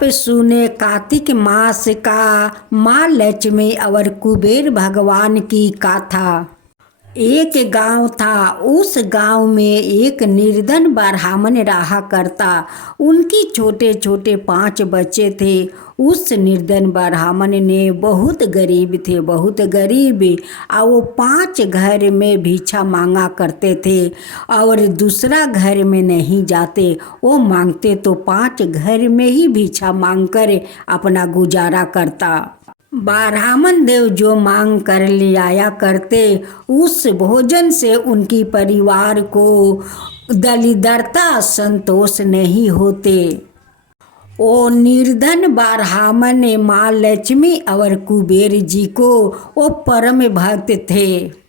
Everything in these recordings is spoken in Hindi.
आप सुने कार्तिक मास का माँ लक्ष्मी और कुबेर भगवान की कथा। एक गांव था। उस गांव में एक निर्धन ब्राह्मण रहा करता। उनकी छोटे छोटे 5 बच्चे थे। उस निर्धन ब्राह्मण ने बहुत गरीब और वो 5 घर में भिक्षा मांगा करते थे और दूसरा घर में नहीं जाते। वो मांगते तो 5 घर में ही भिक्षा मांग कर अपना गुजारा करता। ब्राह्मण देव जो मांग कर ले आया करते, उस भोजन से उनकी परिवार को दरिद्रता संतोष नहीं होते। ओ निर्धन ब्राह्मण ने माँ लक्ष्मी और कुबेर जी को वो परम भक्त थे।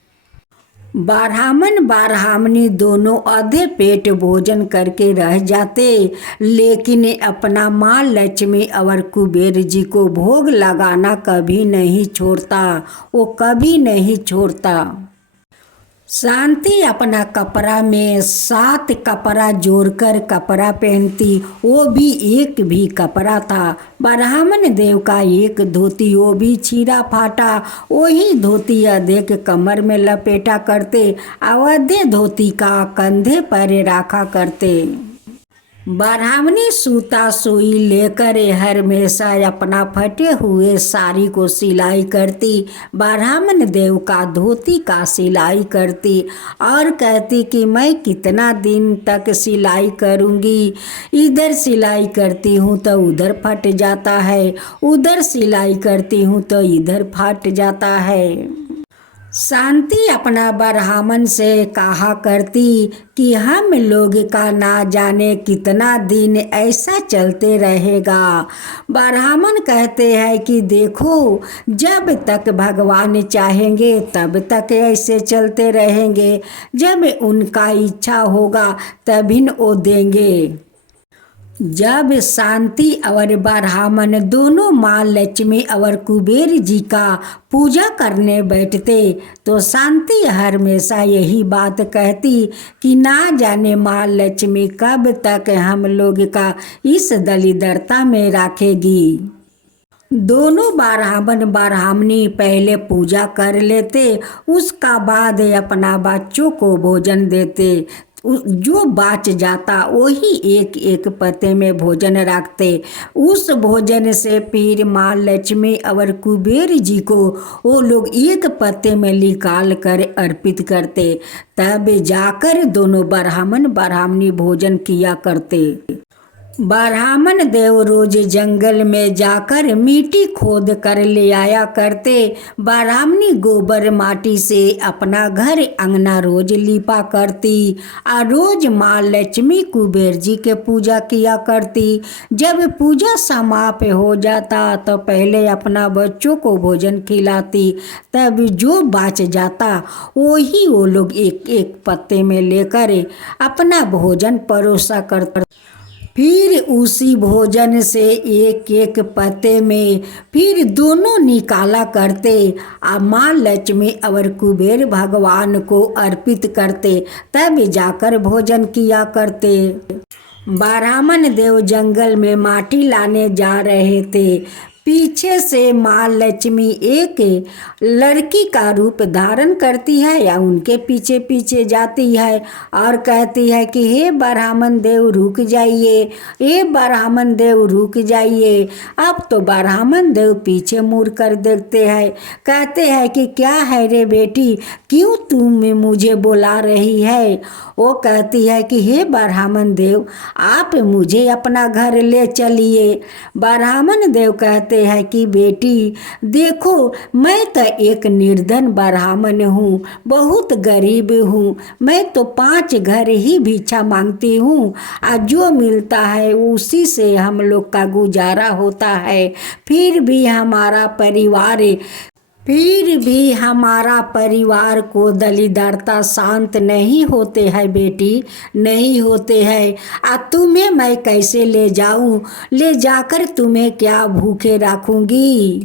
ब्राह्मण ब्राह्मणी दोनों आधे पेट भोजन करके रह जाते, लेकिन अपना माँ लक्ष्मी और कुबेर जी को भोग लगाना कभी नहीं छोड़ता। वो कभी नहीं छोड़ता। शांति अपना कपड़ा में 7 कपड़ा जोड़कर कपड़ा पहनती। वो भी एक भी कपड़ा था। ब्राह्मण देव का एक धोती, वो भी छीरा फाटा। वही धोती अधिक कमर में लपेटा करते, आधे धोती का कंधे पर रखा करते। ब्राह्मणी सूता सुई लेकर हमेशा अपना फटे हुए साड़ी को सिलाई करती। ब्राह्मण देव का धोती का सिलाई करती और कहती कि मैं कितना दिन तक सिलाई करूँगी। इधर सिलाई करती हूँ तो उधर फट जाता है, उधर सिलाई करती हूँ तो इधर फट जाता है। शांति अपना ब्राह्मण से कहा करती कि हम लोग का ना जाने कितना दिन ऐसा चलते रहेगा। ब्राह्मण कहते हैं कि देखो, जब तक भगवान चाहेंगे तब तक ऐसे चलते रहेंगे। जब उनका इच्छा होगा तभी वो देंगे। जब शांति और ब्राह्मण दोनों माँ लक्ष्मी और कुबेर जी का पूजा करने बैठते तो शांति हमेशा यही बात कहती कि ना जाने माँ लक्ष्मी कब तक हम लोग का इस दरिद्रता में रखेगी। दोनों ब्राह्मण ब्राह्मणी पहले पूजा कर लेते, उसका बाद अपना बच्चों को भोजन देते। जो बच जाता वही एक एक पत्ते में भोजन रखते। उस भोजन से फिर माँ लक्ष्मी और कुबेर जी को वो लोग एक पत्ते में निकाल कर अर्पित करते। तब जाकर दोनों ब्राह्मण ब्राह्मणी भोजन किया करते। ब्राह्मण देव रोज जंगल में जाकर मिट्टी खोद कर ले आया करते। ब्राह्मणी गोबर माटी से अपना घर अंगना रोज लिपा करती और रोज माँ लक्ष्मी कुबेर जी के पूजा किया करती। जब पूजा समाप्त हो जाता तो पहले अपना बच्चों को भोजन खिलाती। तब जो बच जाता वही वो लोग एक एक पत्ते में लेकर अपना भोजन परोसा करते। फिर उसी भोजन से एक एक पत्ते में फिर दोनों निकाला करते और माँ लक्ष्मी और कुबेर भगवान को अर्पित करते। तब जाकर भोजन किया करते। ब्राह्मण देव जंगल में माटी लाने जा रहे थे। पीछे से माँ लक्ष्मी एक लड़की का रूप धारण करती है या उनके पीछे पीछे जाती है और कहती है कि हे ब्राह्मण देव रुक जाइए, हे ब्राह्मण देव रुक जाइए। अब तो ब्राह्मण देव पीछे मुड़ कर देखते हैं, कहते हैं कि क्या है रे बेटी, क्यों तुम मुझे बुला रही है। वो कहती है कि हे ब्राह्मण देव, आप मुझे अपना घर ले चलिए। ब्राह्मण देव कहते हैं कि बेटी देखो, मैं तो एक निर्धन ब्राह्मण हूँ, बहुत गरीब हूँ। मैं तो 5 घर ही भिक्षा मांगती हूँ और जो मिलता है उसी से हम लोग का गुजारा होता है। फिर भी हमारा परिवार को दरिद्रता शांत नहीं होते हैं बेटी, नहीं होते हैं। तुम्हें मैं कैसे ले जाऊं, ले जाकर तुम्हें क्या भूखे रखूंगी।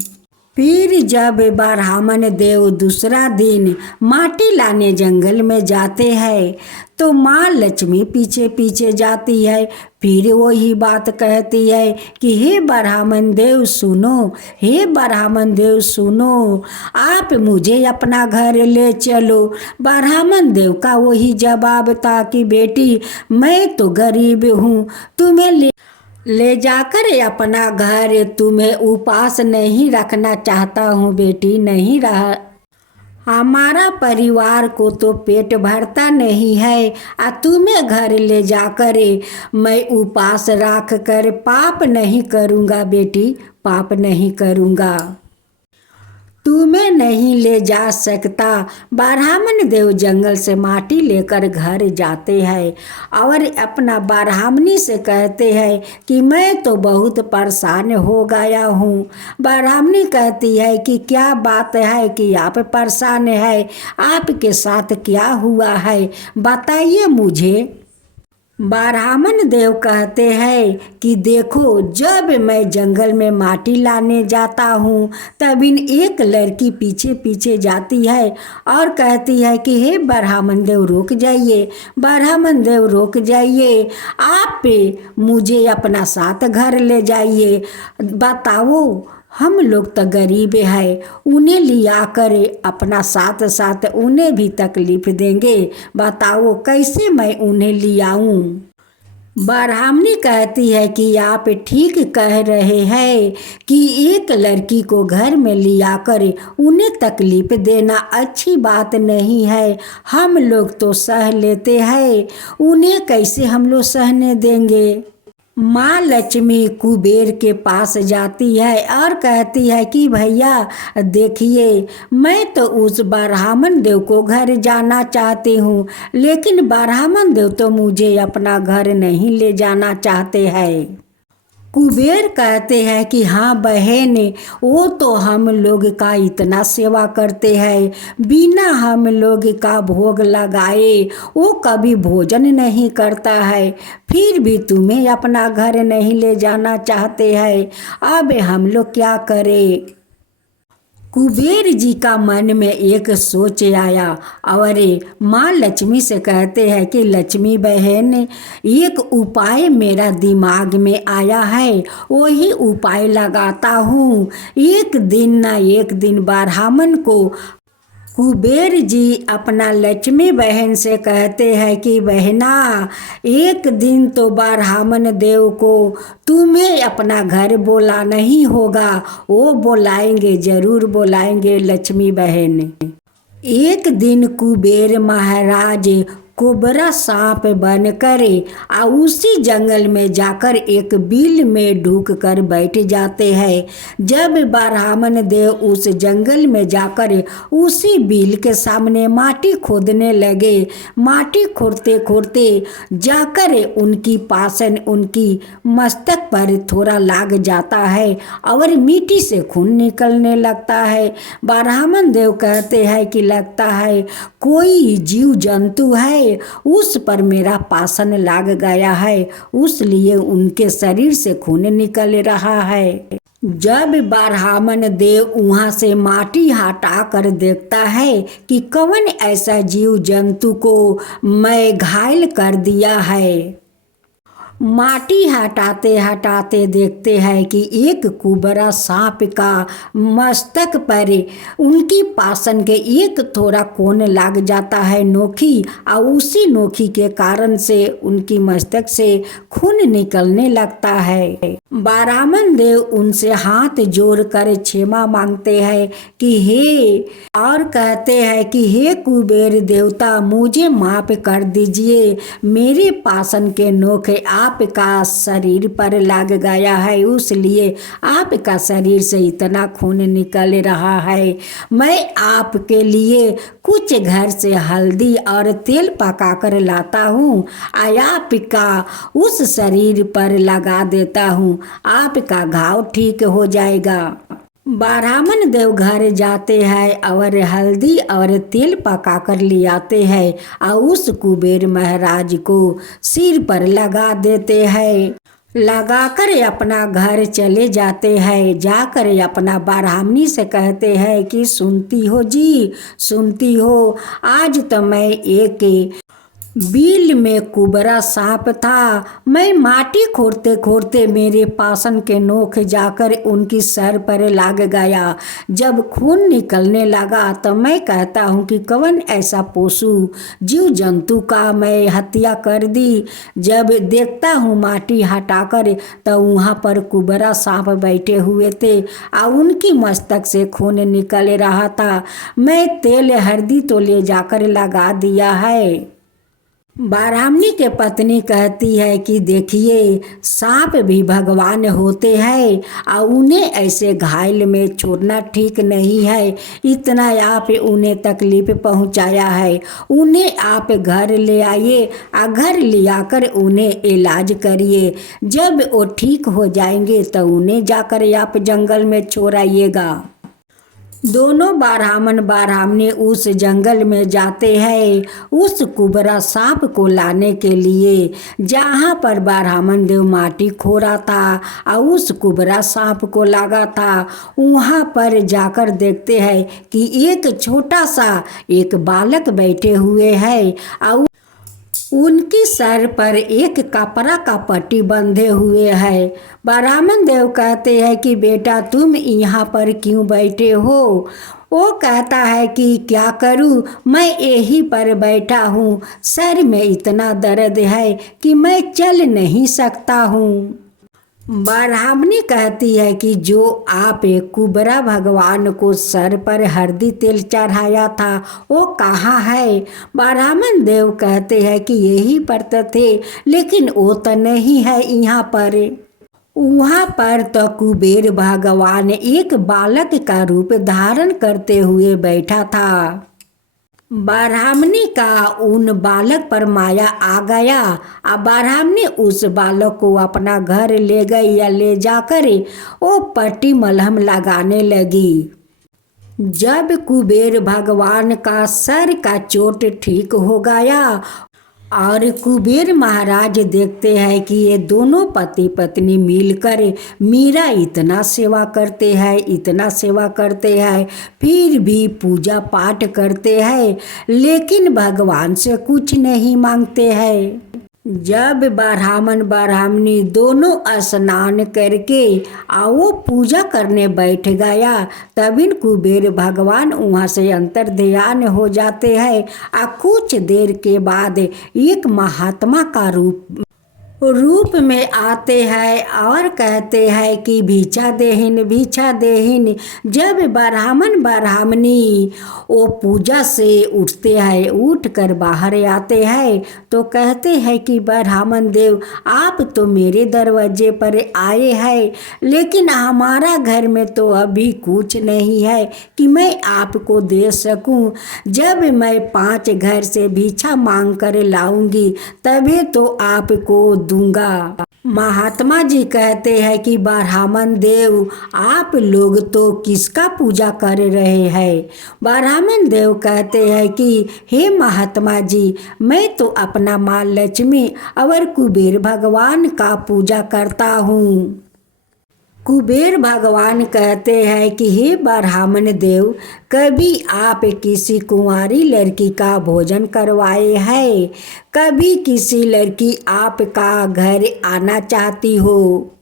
फिर जब ब्राह्मण देव दूसरा दिन माटी लाने जंगल में जाते हैं तो माँ लक्ष्मी पीछे पीछे जाती है। फिर वही बात कहती है कि हे ब्राह्मण देव सुनो, हे ब्राह्मण देव सुनो, आप मुझे अपना घर ले चलो। ब्राह्मण देव का वही जवाब था कि बेटी मैं तो गरीब हूँ, तुम्हें ले जाकर अपना घर तुम्हें उपास नहीं रखना चाहता हूँ बेटी, नहीं रहा। हमारा परिवार को तो पेट भरता नहीं है, तुम्हें घर ले जाकर मैं उपास रख कर पाप नहीं करूँगा बेटी, पाप नहीं करूँगा। तुम्हें नहीं ले जा सकता। ब्राह्मण देव जंगल से माटी लेकर घर जाते हैं और अपना ब्राह्मणी से कहते हैं कि मैं तो बहुत परेशान हो गया हूँ। ब्राह्मणी कहती है कि क्या बात है कि आप परेशान है, आपके साथ क्या हुआ है, बताइए मुझे। ब्राह्मण देव कहते हैं कि देखो, जब मैं जंगल में माटी लाने जाता हूँ तब इन एक लड़की पीछे पीछे जाती है और कहती है कि हे ब्राह्मण देव रुक जाइए, ब्राह्मण देव रुक जाइए, आप मुझे अपना साथ घर ले जाइए। बताओ, हम लोग तो गरीब है, उन्हें लिया कर अपना साथ साथ उन्हें भी तकलीफ देंगे, बताओ कैसे मैं उन्हें ले आऊं। ब्राह्मणी कहती है कि आप ठीक कह रहे हैं कि एक लड़की को घर में लिया कर उन्हें तकलीफ देना अच्छी बात नहीं है, हम लोग तो सह लेते हैं, उन्हें कैसे हम लोग सहने देंगे। माँ लक्ष्मी कुबेर के पास जाती है और कहती है कि भैया देखिए, मैं तो उस ब्राह्मण देव को घर जाना चाहती हूँ, लेकिन ब्राह्मण देव तो मुझे अपना घर नहीं ले जाना चाहते हैं। कुबेर कहते हैं कि हाँ बहन, वो तो हम लोग का इतना सेवा करते हैं, बिना हम लोग का भोग लगाए वो कभी भोजन नहीं करता है, फिर भी तुम्हें अपना घर नहीं ले जाना चाहते हैं, अब हम लोग क्या करें। कुबेर जी का मन में एक सोच आया और माँ लक्ष्मी से कहते हैं कि लक्ष्मी बहन, एक उपाय मेरा दिमाग में आया है, वही उपाय लगाता हूँ। एक दिन ना एक दिन ब्राह्मण को कुबेर जी अपना लक्ष्मी बहन से कहते हैं कि बहना, एक दिन तो ब्राह्मण देव को तुम्हें अपना घर बोलाना ही होगा, वो बुलाएंगे, जरूर बुलाएंगे लक्ष्मी बहन। एक दिन कुबेर महाराज कोबरा सांप बनकर उसी जंगल में जाकर एक बिल में ढुक कर बैठ जाते हैं। जब ब्राह्मण देव उस जंगल में जाकर उसी बिल के सामने माटी खोदने लगे, माटी खोदते खोदते जाकर उनकी पासन उनकी मस्तक पर थोड़ा लाग जाता है और मिट्टी से खून निकलने लगता है। ब्राह्मण देव कहते हैं कि लगता है कोई जीव जंतु है उस पर मेरा पासन लाग गया है, उसलिए उनके शरीर से खून निकल रहा है। जब ब्राह्मण देव वहाँ से माटी हटा कर देखता है कि कौन ऐसा जीव जंतु को मैं घायल कर दिया है, माटी हटाते हटाते देखते हैं कि एक कुबरा सांप का मस्तक पर उनकी पासन के एक थोड़ा कोन लग जाता है नोखी, और उसी नोखी के कारण से उनकी मस्तक से खून निकलने लगता है। ब्राह्मण देव उनसे हाथ जोड़कर क्षमा मांगते हैं कि हे, और कहते हैं कि हे कुबेर देवता, मुझे माफ कर दीजिए, मेरे पासन के नोखे आपका शरीर पर लग गया है, इसलिए आपका शरीर से इतना खून निकल रहा है। मैं आपके लिए कुछ घर से हल्दी और तेल पका कर लाता हूँ, आपका उस शरीर पर लगा देता हूँ, आपका घाव ठीक हो जाएगा। ब्राह्मण देव घर जाते हैं और हल्दी और तेल पका कर ले आते हैं और उस कुबेर महाराज को सिर पर लगा देते हैं। लगाकर अपना घर चले जाते हैं। जाकर अपना ब्राह्मणी से कहते हैं कि सुनती हो जी, सुनती हो, आज तो मैं एक बिल में कुबरा सांप था। मैं माटी खोदते खोदते मेरे पासन के नोक जाकर उनकी सर पर लाग गया। जब खून निकलने लगा तो मैं कहता हूँ कि कौन ऐसा पशु जीव जंतु का मैं हत्या कर दी। जब देखता हूँ माटी हटाकर तो वहाँ पर कुबरा सांप बैठे हुए थे और उनकी मस्तक से खून निकल रहा था। मैं तेल हल्दी तो ले जाकर लगा दिया है। ब्राह्मणी के पत्नी कहती है कि देखिए, सांप भी भगवान होते हैं और उन्हें ऐसे घायल में छोड़ना ठीक नहीं है। इतना आप उन्हें तकलीफ पहुंचाया है, उन्हें आप घर ले आइए और घर ले आकर उन्हें इलाज करिए। जब वो ठीक हो जाएंगे तो उन्हें जाकर आप जंगल में छोड़ाइएगा। दोनों ब्राह्मण ब्राह्मणी उस जंगल में जाते हैं उस कुबरा सांप को लाने के लिए। जहाँ पर ब्राह्मण देव माटी खोरा था और उस कुबरा सांप को लगा था, वहाँ पर जाकर देखते हैं कि एक छोटा सा एक बालक बैठे हुए हैं और उनकी सर पर एक कपड़ा का पट्टी बंधे हुए है। ब्राह्मण देव कहते हैं कि बेटा तुम यहाँ पर क्यों बैठे हो। वो कहता है कि क्या करूँ, मैं यहीं पर बैठा हूँ, सर में इतना दर्द है कि मैं चल नहीं सकता हूँ। ब्राह्मणी कहती है कि जो आप कुबरा भगवान को सर पर हल्दी तेल चढ़ाया था वो कहाँ है। ब्राह्मण देव कहते हैं कि यही पर तो थे, लेकिन वो तो नहीं है यहाँ पर। वहाँ पर तो कुबेर भगवान एक बालक का रूप धारण करते हुए बैठा था। ब्राह्मणी का उन बालक पर माया आ गया और ब्राह्मणी उस बालक को अपना घर ले गई या ले जाकर वो पट्टी मलहम लगाने लगी। जब कुबेर भगवान का सर का चोट ठीक हो गया और कुबेर महाराज देखते हैं कि ये दोनों पति पत्नी मिलकर मीरा इतना सेवा करते हैं, इतना सेवा करते हैं, फिर भी पूजा पाठ करते हैं, लेकिन भगवान से कुछ नहीं मांगते हैं। जब ब्राह्मण ब्राह्मणी दोनों स्नान करके वो पूजा करने बैठ गया, तभी कुबेर भगवान वहाँ से अंतर ध्यान हो जाते हैं और कुछ देर के बाद एक महात्मा का रूप में आते हैं और कहते हैं कि भिक्षा देहिन, भिक्षा देहिन। जब ब्राह्मण ब्राह्मणी वो पूजा से उठते हैं, उठ कर बाहर आते हैं तो कहते हैं कि ब्राह्मण देव आप तो मेरे दरवाजे पर आए हैं, लेकिन हमारा घर में तो अभी कुछ नहीं है कि मैं आपको दे सकूं। जब मैं 5 घर से भिक्षा मांग कर लाऊंगी तभी तो आपको दूंगा। महात्मा जी कहते हैं कि ब्राह्मण देव आप लोग तो किसका पूजा कर रहे हैं। ब्राह्मण देव कहते हैं कि हे महात्मा जी, मैं तो अपना माँ लक्ष्मी और कुबेर भगवान का पूजा करता हूँ। कुबेर भगवान कहते हैं कि हे ब्राह्मण देव, कभी आप किसी कुंवारी लड़की का भोजन करवाए हैं, कभी किसी लड़की आपका घर आना चाहती हो।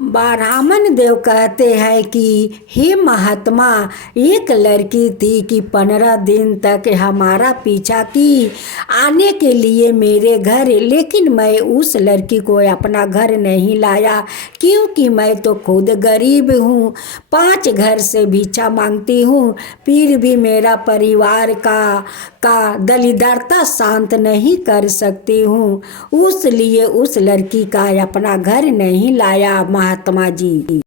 ब्राह्मण देव कहते हैं कि हे महात्मा, एक लड़की थी कि 15 दिन तक हमारा पीछा की आने के लिए मेरे घर, लेकिन मैं उस लड़की को अपना घर नहीं लाया क्योंकि मैं तो खुद गरीब हूँ, 5 घर से भिक्षा मांगती हूँ, फिर भी मेरा परिवार का दलिद्रता शांत नहीं कर सकती हूँ, उसलिए उस लड़की का अपना घर नहीं लाया महात्मा जी।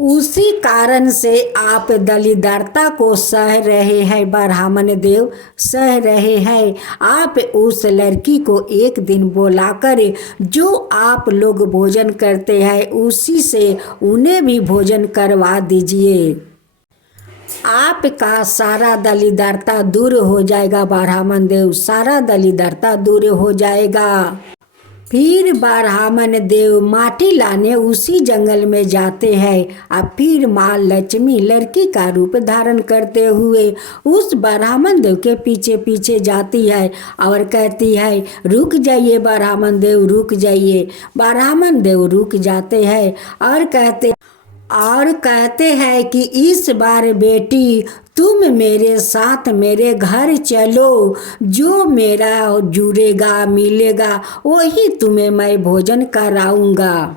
उसी कारण से आप दलिद्रता को सह रहे हैं ब्राह्मण देव, सह रहे हैं। आप उस लड़की को एक दिन बुलाकर जो आप लोग भोजन करते हैं उसी से उन्हें भी भोजन करवा दीजिए। आपका सारा दलिद्रता दूर हो जाएगा ब्राह्मण देव, सारा दलिद्रता दूर हो जाएगा। फिर ब्राह्मण देव माटी लाने उसी जंगल में जाते हैं। अब फिर माँ लक्ष्मी लड़की का रूप धारण करते हुए उस ब्राह्मण देव के पीछे पीछे जाती है और कहती है, रुक जाइए ब्राह्मण देव, रुक जाइए। ब्राह्मण देव रुक जाते हैं और कहते हैं कि इस बार बेटी तुम मेरे साथ मेरे घर चलो, जो मेरा जुड़ेगा मिलेगा वही तुम्हें मैं भोजन कराऊंगा।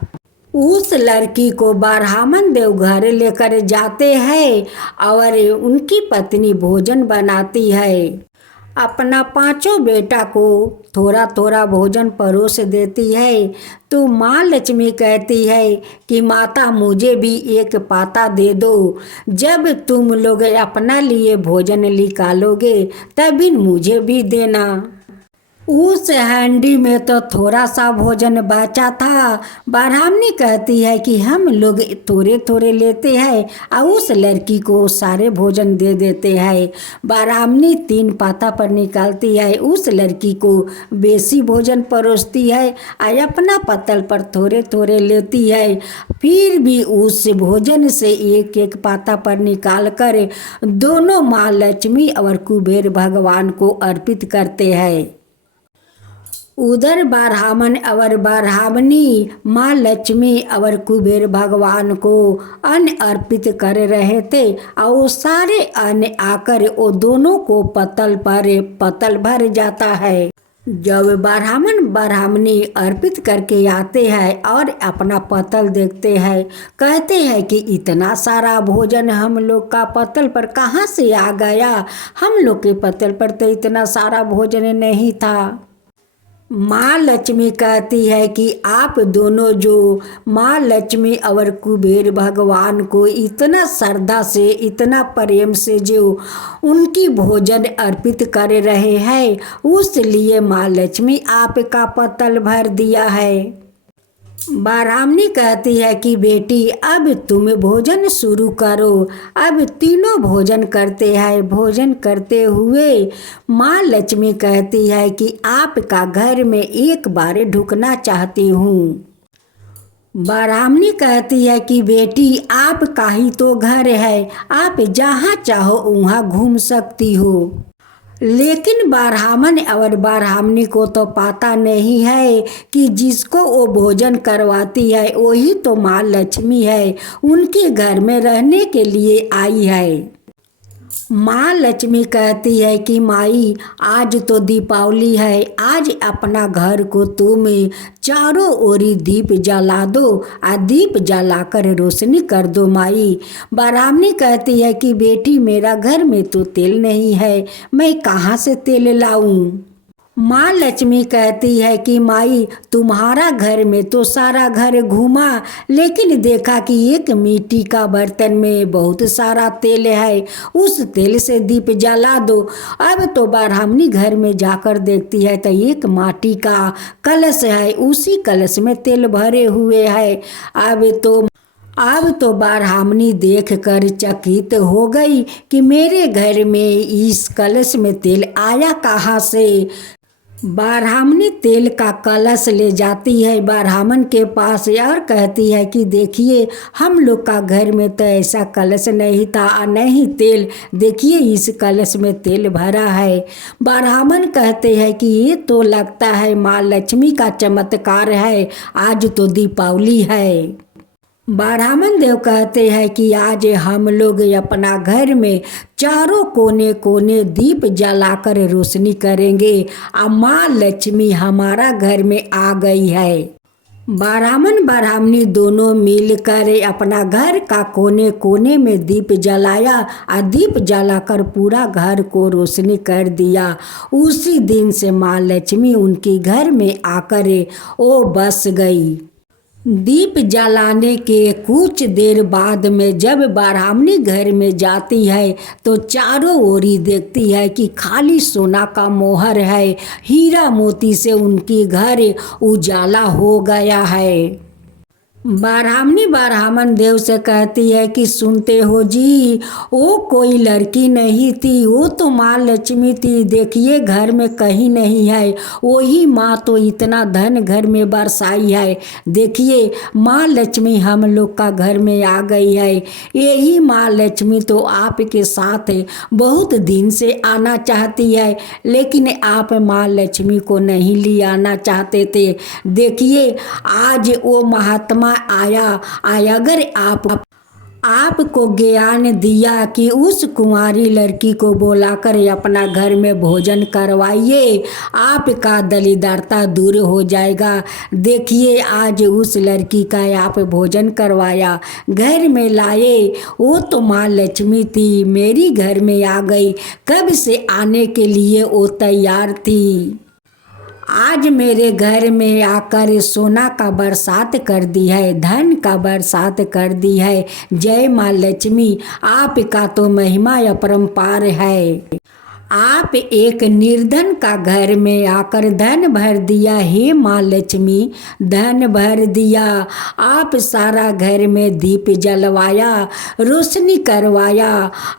उस लड़की को ब्राह्मण देव घर लेकर जाते हैं और उनकी पत्नी भोजन बनाती है। अपना पांचों बेटा को थोड़ा थोड़ा भोजन परोस देती है। तो माँ लक्ष्मी कहती है कि माता मुझे भी एक पाता दे दो, जब तुम लोग अपना लिए भोजन निकालोगे तभी मुझे भी देना। उस हांडी में तो थोड़ा सा भोजन बचा था। ब्राह्मणी कहती है कि हम लोग थोड़े थोड़े लेते हैं और उस लड़की को सारे भोजन दे देते हैं। ब्राह्मणी 3 पाता पर निकालती है, उस लड़की को बेसी भोजन परोसती है और अपना पतल पर थोड़े थोड़े लेती है। फिर भी उस भोजन से एक एक पाता पर निकाल कर दोनों माँ लक्ष्मी और कुबेर भगवान को अर्पित करते हैं। उधर ब्राह्मण और ब्राह्मणी माँ लक्ष्मी और कुबेर भगवान को अन्न अर्पित कर रहे थे और सारे अन्न आकर वो दोनों को पतल भर जाता है। जब ब्राह्मण ब्राह्मणी अर्पित करके आते हैं और अपना पतल देखते हैं, कहते हैं कि इतना सारा भोजन हम लोग का पतल पर कहाँ से आ गया, हम लोग के पतल पर तो इतना सारा भोजन नहीं था। माँ लक्ष्मी कहती है कि आप दोनों जो माँ लक्ष्मी और कुबेर भगवान को इतना श्रद्धा से इतना प्रेम से जो उनकी भोजन अर्पित कर रहे हैं, उस लिए माँ लक्ष्मी आपका पतल भर दिया है। ब्राह्मणी कहती है कि बेटी अब तुम भोजन शुरू करो। अब तीनों भोजन करते हैं। भोजन करते हुए माँ लक्ष्मी कहती है कि आपका घर में एक बार ढुकना चाहती हूँ। ब्राह्मणी कहती है कि बेटी आपका ही तो घर है, आप जहाँ चाहो वहाँ घूम सकती हो। लेकिन ब्राह्मण और ब्राह्मणी को तो पता नहीं है कि जिसको वो भोजन करवाती है वही तो माँ लक्ष्मी है, उनके घर में रहने के लिए आई है। माँ लक्ष्मी कहती है कि माई आज तो दीपावली है, आज अपना घर को तुम चारों ओरी दीप जला दो और दीप जलाकर रोशनी कर दो माई। ब्राह्मणी कहती है कि बेटी मेरा घर में तो तेल नहीं है, मैं कहाँ से तेल लाऊं। माँ लक्ष्मी कहती है कि माई तुम्हारा घर में तो सारा घर घूमा, लेकिन देखा कि एक मिट्टी का बर्तन में बहुत सारा तेल है, उस तेल से दीप जला दो। अब तो ब्राह्मणी घर में जाकर देखती है तो एक माटी का कलश है, उसी कलश में तेल भरे हुए है। अब तो ब्राह्मणी देख कर चकित हो गई कि मेरे घर में इस कलश में तेल आया कहाँ से। ब्राह्मणी तेल का कलश ले जाती है ब्राह्मण के पास और कहती है कि देखिए हम लोग का घर में तो ऐसा कलश नहीं था और नहीं तेल, देखिए इस कलश में तेल भरा है। ब्राह्मण कहते हैं कि ये तो लगता है माँ लक्ष्मी का चमत्कार है, आज तो दीपावली है। ब्राह्मण देव कहते हैं कि आज हम लोग अपना घर में चारों कोने कोने दीप जलाकर रोशनी करेंगे और माँ लक्ष्मी हमारा घर में आ गई है। ब्राह्मण ब्राह्मणी दोनों मिलकर अपना घर का कोने कोने में दीप जलाया और दीप जलाकर पूरा घर को रोशनी कर दिया। उसी दिन से माँ लक्ष्मी उनके घर में आकर वो बस गई। दीप जलाने के कुछ देर बाद में जब ब्राह्मणी घर में जाती है तो चारों ओरी देखती है कि खाली सोना का मोहर है, हीरा मोती से उनकी घर उजाला हो गया है। ब्राह्मण देव से कहती है कि सुनते हो जी, वो कोई लड़की नहीं थी, वो तो माँ लक्ष्मी थी। देखिए घर में कहीं नहीं है, वही माँ तो इतना धन घर में बरसाई है। देखिए माँ लक्ष्मी हम लोग का घर में आ गई है। यही माँ लक्ष्मी तो आपके साथ बहुत दिन से आना चाहती है, लेकिन आप माँ लक्ष्मी को नहीं ले आना चाहते थे। देखिए आज वो महात्मा आया अगर आपको ज्ञान दिया कि उस कुंवारी लड़की को बुलाकर अपना घर में भोजन करवाइए, आपका दरिद्रता दूर हो जाएगा। देखिए आज उस लड़की का आप भोजन करवाया, घर में लाए, वो तो माँ लक्ष्मी थी, मेरी घर में आ गई, कब से आने के लिए वो तैयार थी। आज मेरे घर में आकर सोना का बरसात कर दी है, धन का बरसात कर दी है। जय माँ लक्ष्मी, आपका तो महिमा अपरंपार है। आप एक निर्धन का घर में आकर धन भर दिया, हे माँ लक्ष्मी धन भर दिया। आप सारा घर में दीप जलवाया, रोशनी करवाया,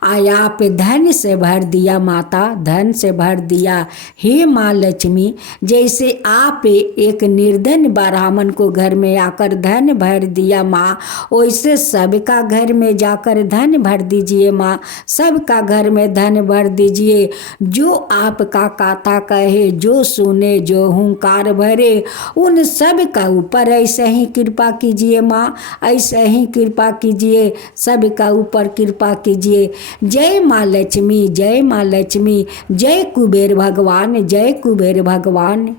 आप धन से भर दिया माता, धन से भर दिया। हे माँ लक्ष्मी, जैसे आप एक निर्धन ब्राह्मण को घर में आकर धन भर दिया माँ, वैसे सबका घर में जाकर धन भर दीजिए माँ, सबका घर में धन भर दीजिए। जो आपका कथा कहे, जो सुने, जो हुंकार भरे, उन सब का ऊपर ऐसे ही कृपा कीजिए माँ, ऐसे ही कृपा कीजिए, सब का ऊपर कृपा कीजिए। जय माँ लक्ष्मी, जय माँ लक्ष्मी, जय कुबेर भगवान, जय कुबेर भगवान।